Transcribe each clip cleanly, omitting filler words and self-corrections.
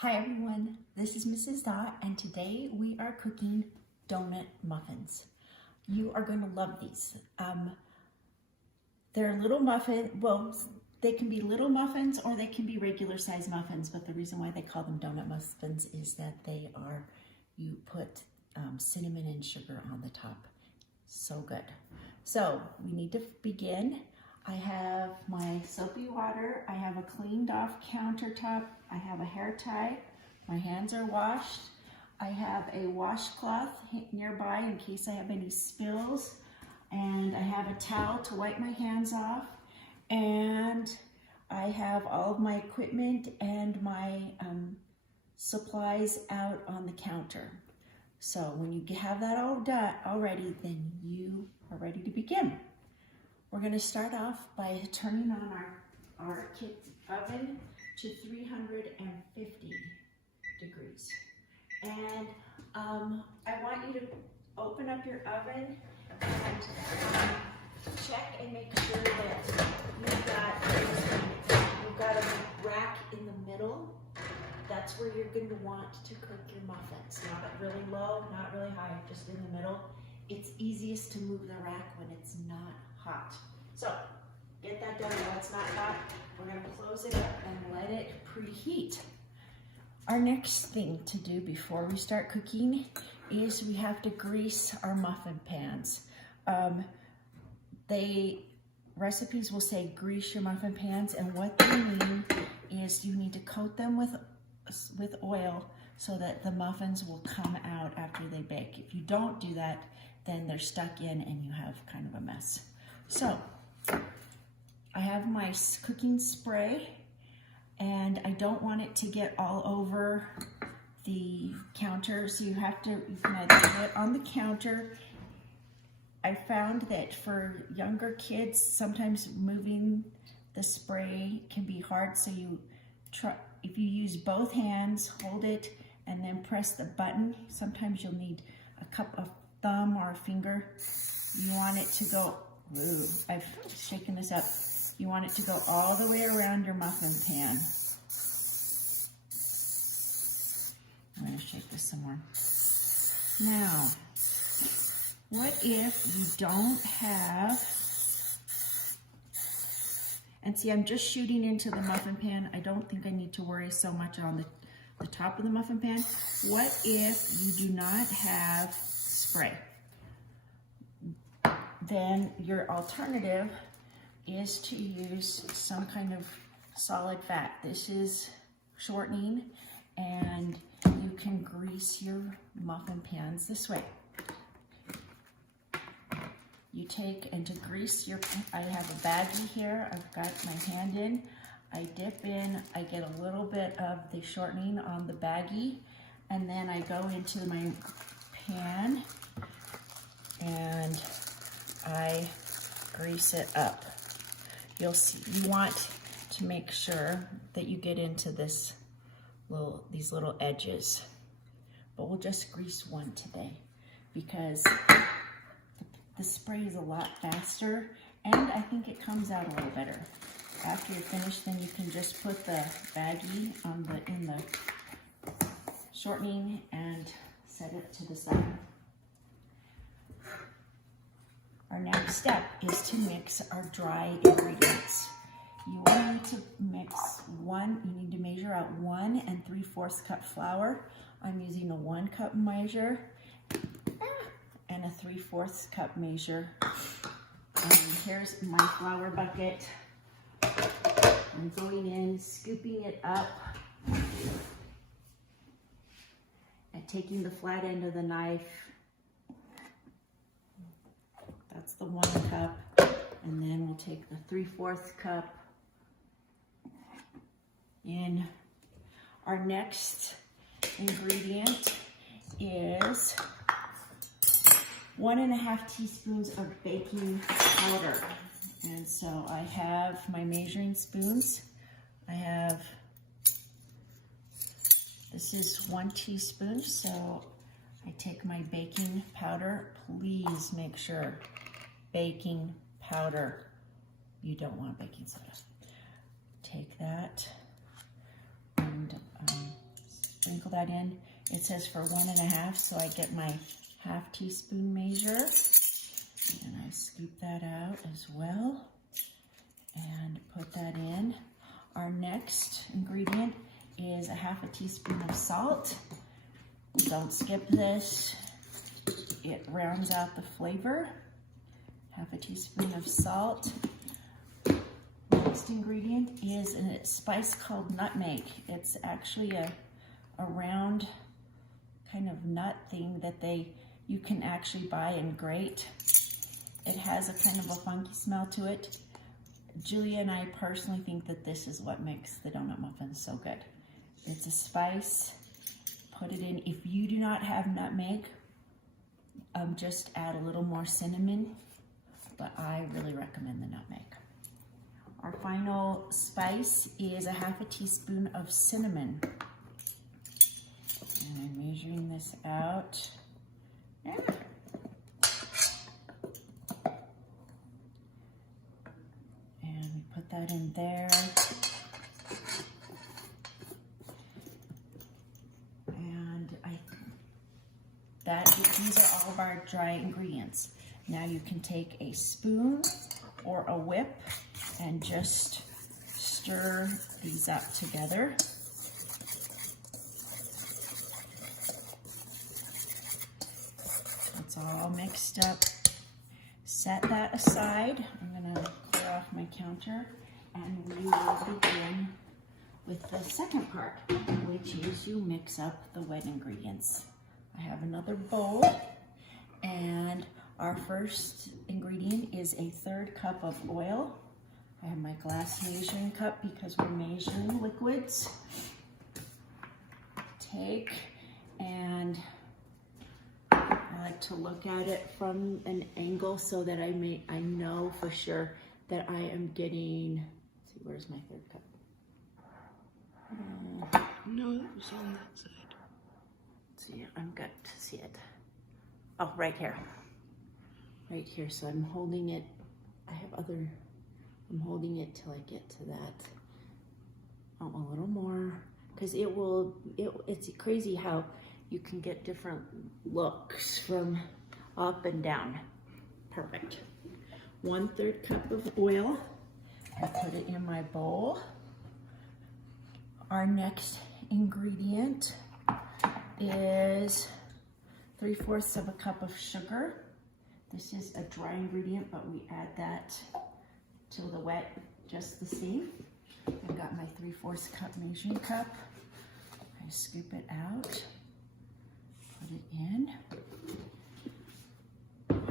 Hi everyone, this is Mrs. Dot and today we are cooking donut muffins. You are going to love these. They're little they can be little muffins or they can be regular size muffins, but the reason why they call them donut muffins is that you put cinnamon and sugar on the top. So good. So we need to begin. I have my soapy water, I have a cleaned off countertop, I have a hair tie, my hands are washed, I have a washcloth nearby in case I have any spills, and I have a towel to wipe my hands off, and I have all of my equipment and my supplies out on the counter. So when you have that all done already, then you are ready to begin. We're going to start off by turning on our oven to 350 degrees. And I want you to open up your oven and check and make sure that you've got a rack in the middle. That's where you're going to want to cook your muffins. Not really low, not really high, just in the middle. It's easiest to move the rack when it's not hot. So get that done while it's not hot. We're going to close it up and let it preheat. Our next thing to do before we start cooking is we have to grease our muffin pans. Recipes will say grease your muffin pans, and what they mean is you need to coat them with oil so that the muffins will come out after they bake. If you don't do that, then they're stuck in and you have kind of a mess. So I have my cooking spray, and I don't want it to get all over the counter, so you can either do it on the counter. I found that for younger kids, sometimes moving the spray can be hard, so if you use both hands, hold it, and then press the button. Sometimes you'll need a thumb or a finger. You want it to go, I've shaken this up. You want it to go all the way around your muffin pan. I'm going to shake this some more. Now, what if you don't have, and see, I'm just shooting into the muffin pan. I don't think I need to worry so much on the top of the muffin pan. What if you do not have spray? Then your alternative is to use some kind of solid fat. This is shortening, and you can grease your muffin pans this way. You take, and to grease I have a baggie here. I've got my hand in. I dip in, I get a little bit of the shortening on the baggie, and then I go into my pan and I grease it up. You'll see, you want to make sure that you get into these little edges, but we'll just grease one today because the spray is a lot faster, and I think it comes out a little better. After you're finished, then you can just put the baggie in the shortening and set it to the side. Our next step is to mix our dry ingredients. You will need to you need to measure out 1 3/4 cup flour. I'm using a 1 cup measure and a 3/4 cup measure. And here's my flour bucket. I'm going in, scooping it up, and taking the flat end of the knife. That's the 1 cup, and then we'll take the 3/4 cup in. Our next ingredient is 1½ teaspoons of baking powder. And so I have my measuring spoons. This is 1 teaspoon, so I take my baking powder. Please make sure, baking powder. You don't want baking soda. Take that and sprinkle that in. It says for 1.5, so I get my 1/2 teaspoon measure. And I scoop that out as well and put that in. Our next ingredient is 1/2 teaspoon of salt. Don't skip this. It rounds out the flavor. 1/2 teaspoon of salt. Next ingredient is a spice called nutmeg. It's actually a round kind of nut thing that you can actually buy and grate. It has a kind of a funky smell to it. Julia and I personally think that this is what makes the donut muffins so good. It's a spice. Put it in. If you do not have nutmeg, just add a little more cinnamon, but I really recommend the nutmeg. Our final spice is 1/2 teaspoon of cinnamon. And I'm measuring this out. Yeah. And we put that in there. And these are all of our dry ingredients. Now you can take a spoon or a whip and just stir these up together. It's all mixed up. Set that aside. I'm gonna clear off my counter and we will begin with the second part, which is you mix up the wet ingredients. I have another bowl, and our first ingredient is a 1/3 cup of oil. I have my glass measuring cup because we're measuring liquids. Take, and I like to look at it from an angle so that I know for sure that I am getting, let's see, where's my 1/3 cup? No, that was on that side. Let's see, I'm good to see it. Oh, right here. Right here, so I'm holding it. I'm holding it till I get to that. Oh, a little more, because it's crazy how you can get different looks from up and down. Perfect. 1/3 cup of oil. I put it in my bowl. Our next ingredient is 3/4 of a cup of sugar. This is a dry ingredient, but we add that to the wet just the same. I've got my 3/4 cup measuring cup. I scoop it out, put it in.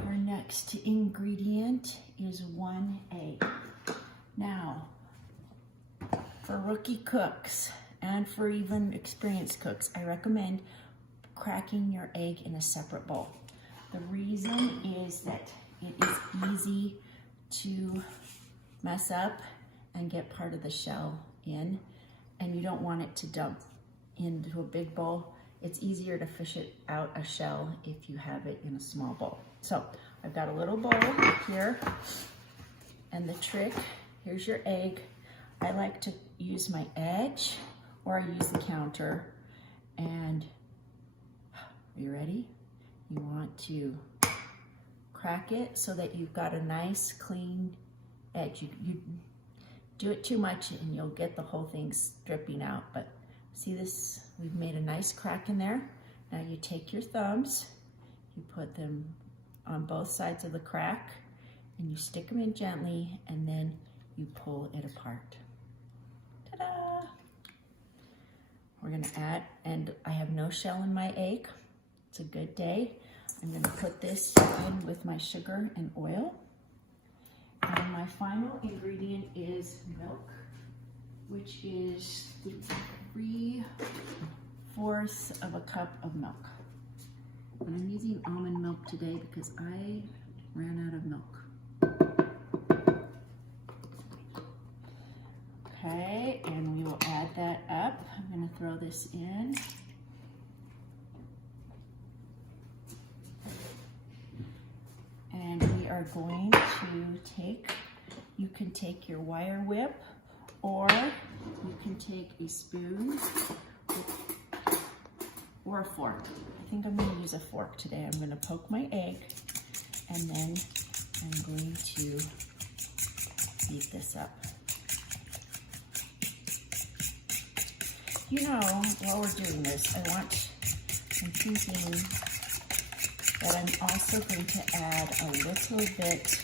Our next ingredient is 1 egg. Now, for rookie cooks and for even experienced cooks, I recommend cracking your egg in a separate bowl. The reason is that it is easy to mess up and get part of the shell in, and you don't want it to dump into a big bowl. It's easier to fish it out a shell if you have it in a small bowl. So I've got a little bowl here, and the trick, here's your egg. I like to use my edge, or I use the counter, and are you ready? You want to crack it so that you've got a nice clean edge. You do it too much and you'll get the whole thing dripping out, but see this? We've made a nice crack in there. Now you take your thumbs, you put them on both sides of the crack, and you stick them in gently, and then you pull it apart. Ta-da! We're gonna add, and I have no shell in my egg. It's a good day. I'm gonna put this in with my sugar and oil. And my final ingredient is milk, which is 3/4 of a cup of milk. And I'm using almond milk today because I ran out of milk. Okay, and we will add that up. I'm gonna throw this in. And we are going to take, you can take your wire whip, or you can take a spoon or a fork. I think I'm going to use a fork today. I'm going to poke my egg, and then I'm going to beat this up. You know, while we're doing this, I'm thinking that I'm also going to add a little bit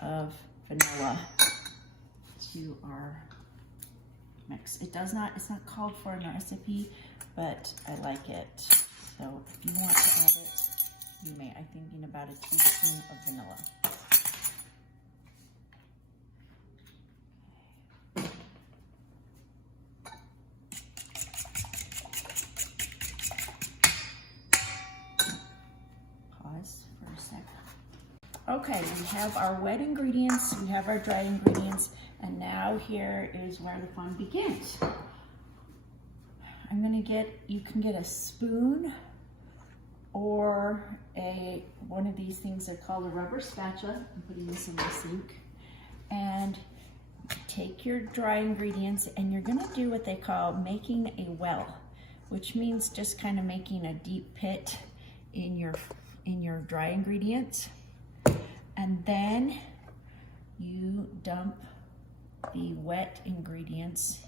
of vanilla to our mix. It's not called for in the recipe, but I like it. So if you want to add it, you may. I'm thinking about a teaspoon of vanilla. Pause for a second. Okay, we have our wet ingredients, we have our dry ingredients, and now here is where the fun begins. You can get a spoon or one of these things. They're called a rubber spatula. I'm putting this in the sink. And take your dry ingredients, and you're gonna do what they call making a well, which means just kind of making a deep pit in your dry ingredients. And then you dump the wet ingredients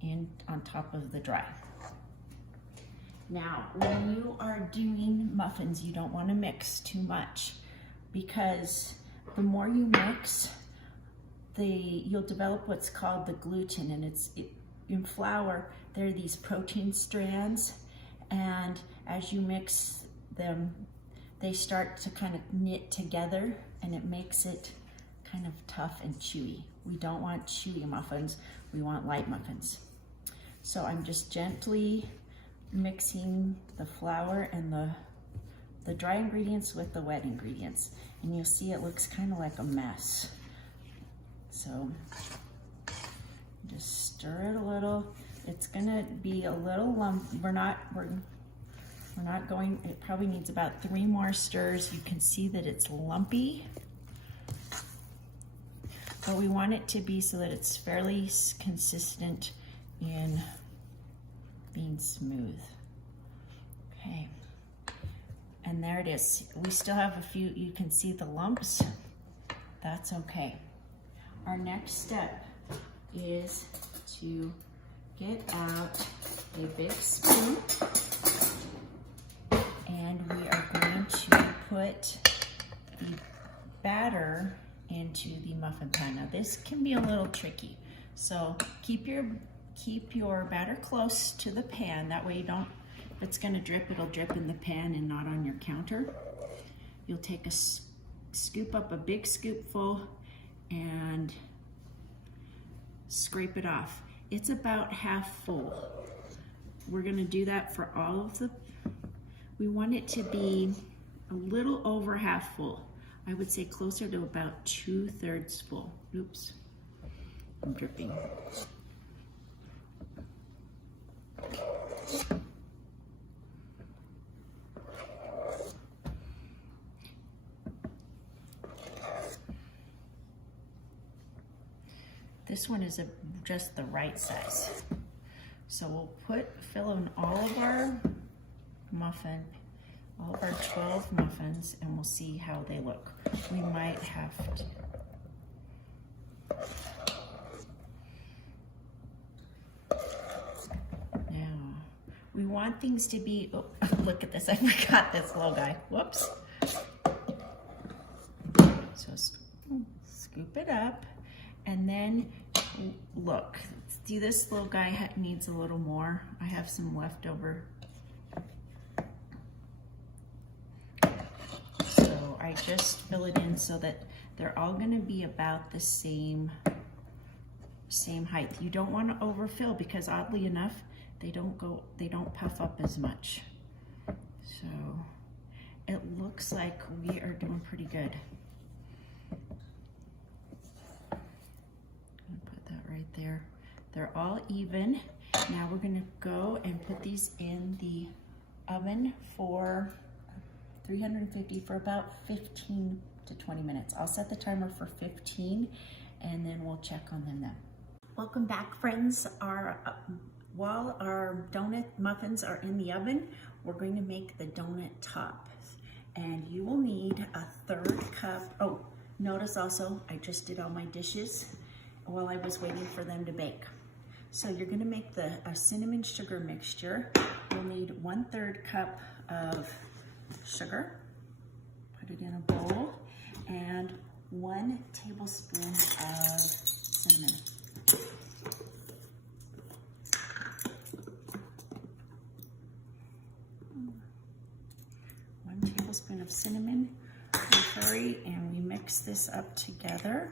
in on top of the dry. Now, when you are doing muffins, you don't want to mix too much, because the more you mix, you'll develop what's called the gluten, and in flour, there are these protein strands, and as you mix them, they start to kind of knit together, and it makes it kind of tough and chewy. We don't want chewy muffins, we want light muffins. So I'm just gently mixing the flour and the dry ingredients with the wet ingredients, and you'll see it looks kind of like a mess. So just stir it a little. It's gonna be a little lump. We're not going, it probably needs about 3 more stirs. You can see that it's lumpy, but we want it to be so that it's fairly consistent in being smooth. Okay, and there it is. We still have a few, you can see the lumps. That's okay. Our next step is to get out a big spoon, and we are going to put the batter into the muffin pan. Now this can be a little tricky, so keep your batter close to the pan. That way if it's gonna drip, it'll drip in the pan and not on your counter. You'll take scoop up a big scoopful and scrape it off. It's about half full. We're gonna do that for all of we want it to be a little over half full. I would say closer to about 2/3 full. Oops, I'm dripping. This one is just the right size. So we'll fill in all of our 12 muffins, and we'll see how they look. We might have to. Now, we want things to be, oh, look at this, I forgot this little guy, whoops. So scoop it up, and then look, see this little guy needs a little more. I have some leftover. So I just fill it in so that they're all gonna be about the same height. You don't want to overfill, because oddly enough, they don't puff up as much. So it looks like we are doing pretty good. Right there. They're all even. Now we're gonna go and put these in the oven for 350 for about 15 to 20 minutes. I'll set the timer for 15, and then we'll check on them then. Welcome back, friends. Our while our donut muffins are in the oven, we're going to make the donut top. And you will need a 1/3 cup. Oh, notice also, I just did all my dishes while I was waiting for them to bake. So you're gonna make a cinnamon sugar mixture. You'll need 1/3 cup of sugar. Put it in a bowl, and 1 tablespoon of cinnamon. 1 tablespoon of cinnamon. We hurry and we mix this up together.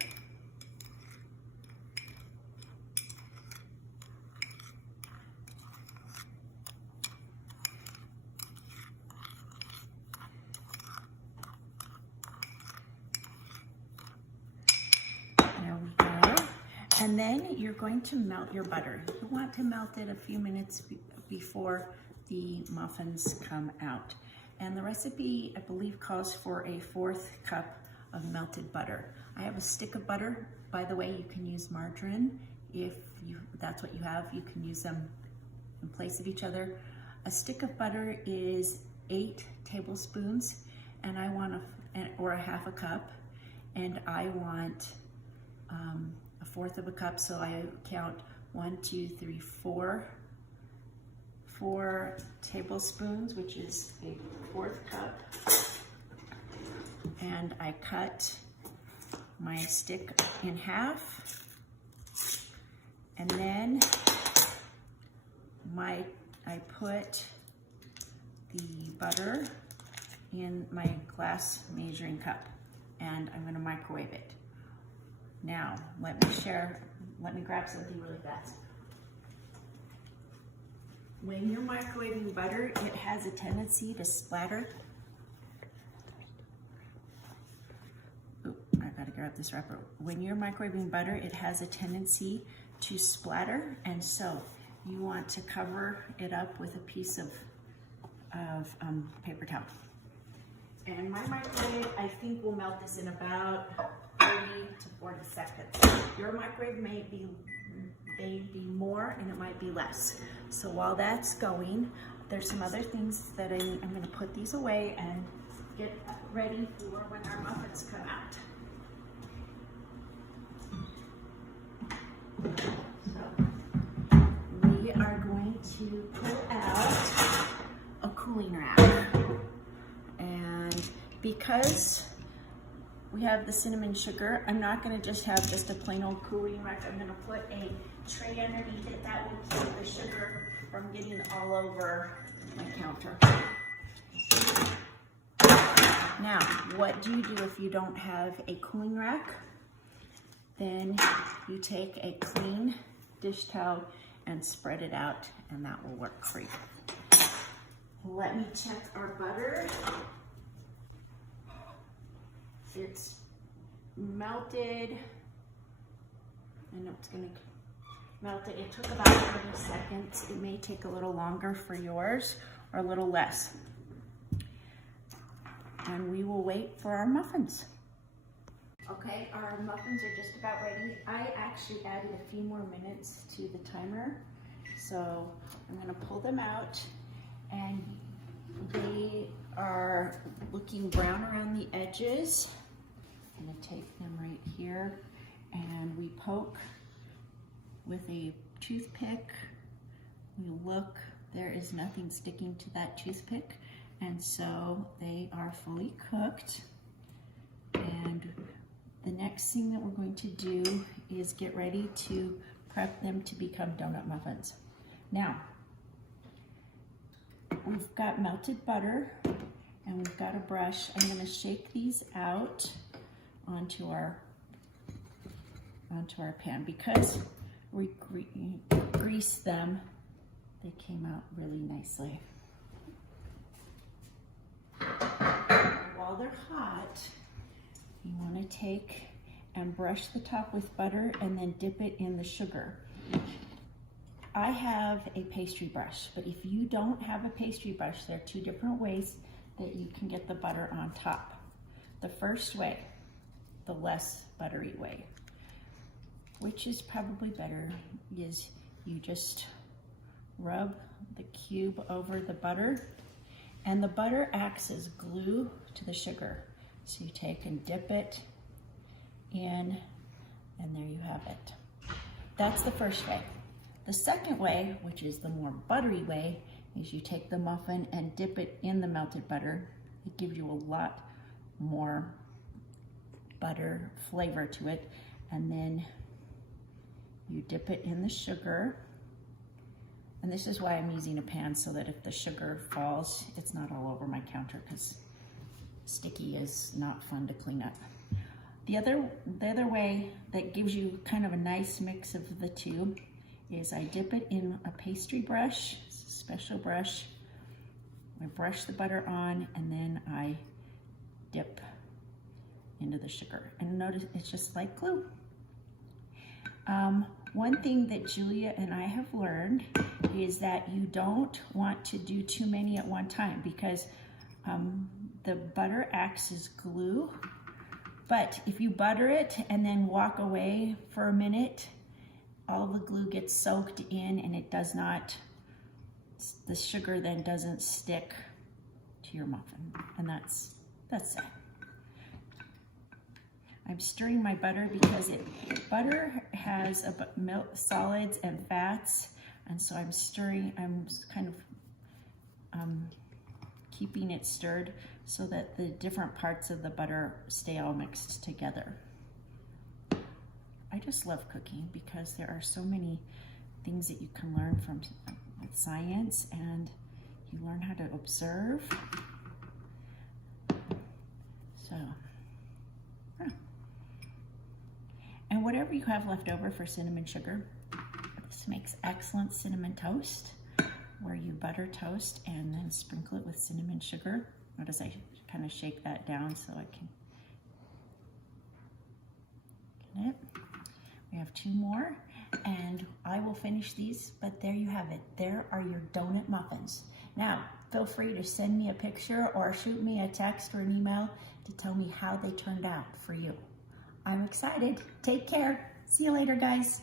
There we go. And then you're going to melt your butter. You want to melt it a few minutes before the muffins come out. And the recipe, I believe, calls for a 1/4 cup of melted butter. I have a stick of butter. By the way, you can use margarine if that's what you have. You can use them in place of each other. A stick of butter is 8 tablespoons, and I want or a 1/2 cup, and I want a 1/4 of a cup. So I count 1, 2, 3, 4 tablespoons, which is a 1/4 cup. And I cut my stick in half. And then I put the butter in my glass measuring cup, and I'm gonna microwave it. Now, let me grab something really fast. When you're microwaving butter, it has a tendency to splatter. Ooh, I gotta grab this wrapper. When you're microwaving butter, it has a tendency to splatter, and so you want to cover it up with a piece of paper towel. And my microwave, I think, will melt this in about 30 to 40 seconds. Your microwave may be more and it might be less. So while that's going, there's some other things that I'm gonna put these away and get ready for when our muffins come out. So we are going to pull out a cooling rack. And because we have the cinnamon sugar, I'm not gonna just have just a plain old cooling rack. I'm gonna put a tray underneath it that will keep the sugar from getting all over my counter. Now, what do you do if you don't have a cooling rack? Then you take a clean dish towel and spread it out, and that will work for you. Let me check our butter. It's melted. I know it's gonna melt it. It took about 30 seconds. It may take a little longer for yours or a little less. And we will wait for our muffins. Okay, our muffins are just about ready. I actually added a few more minutes to the timer. So I'm gonna pull them out, and they are looking brown around the edges. I'm gonna take them right here, and we poke with a toothpick. We look, there is nothing sticking to that toothpick, and so they are fully cooked. And the next thing that we're going to do is get ready to prep them to become donut muffins. Now, we've got melted butter and we've got a brush. I'm gonna shake these out onto our pan. Because we greased them, they came out really nicely. While they're hot, you want to take and brush the top with butter and then dip it in the sugar. I have a pastry brush, but if you don't have a pastry brush, there are 2 different ways that you can get the butter on top. The first way, the less buttery way, which is probably better, is you just rub the cube over the butter, and the butter acts as glue to the sugar. So you take and dip it in, and there you have it. That's the first way. The second way, which is the more buttery way, is you take the muffin and dip it in the melted butter. It gives you a lot more butter flavor to it, and then you dip it in the sugar. And this is why I'm using a pan, so that if the sugar falls, it's not all over my counter, because sticky is not fun to clean up. The other way that gives you kind of a nice mix of the two is I dip it in a pastry brush. It's a special brush. I brush the butter on, and then I dip into the sugar. And notice it's just like glue. One thing that Julia and I have learned is that you don't want to do too many at one time, because the butter acts as glue. But if you butter it and then walk away for a minute, all the glue gets soaked in, and it does not, the sugar then doesn't stick to your muffin. And that's it. I'm stirring my butter because butter has milk, solids and fats, and so I'm stirring, I'm kind of keeping it stirred so that the different parts of the butter stay all mixed together. I just love cooking because there are so many things that you can learn from science, and you learn how to observe. So, and whatever you have left over for cinnamon sugar, this makes excellent cinnamon toast, where you butter toast and then sprinkle it with cinnamon sugar. Notice I kind of shake that down so I can get it. We have two more, and I will finish these, but there you have it. There are your donut muffins. Now, feel free to send me a picture or shoot me a text or an email to tell me how they turned out for you. I'm excited. Take care. See you later, guys.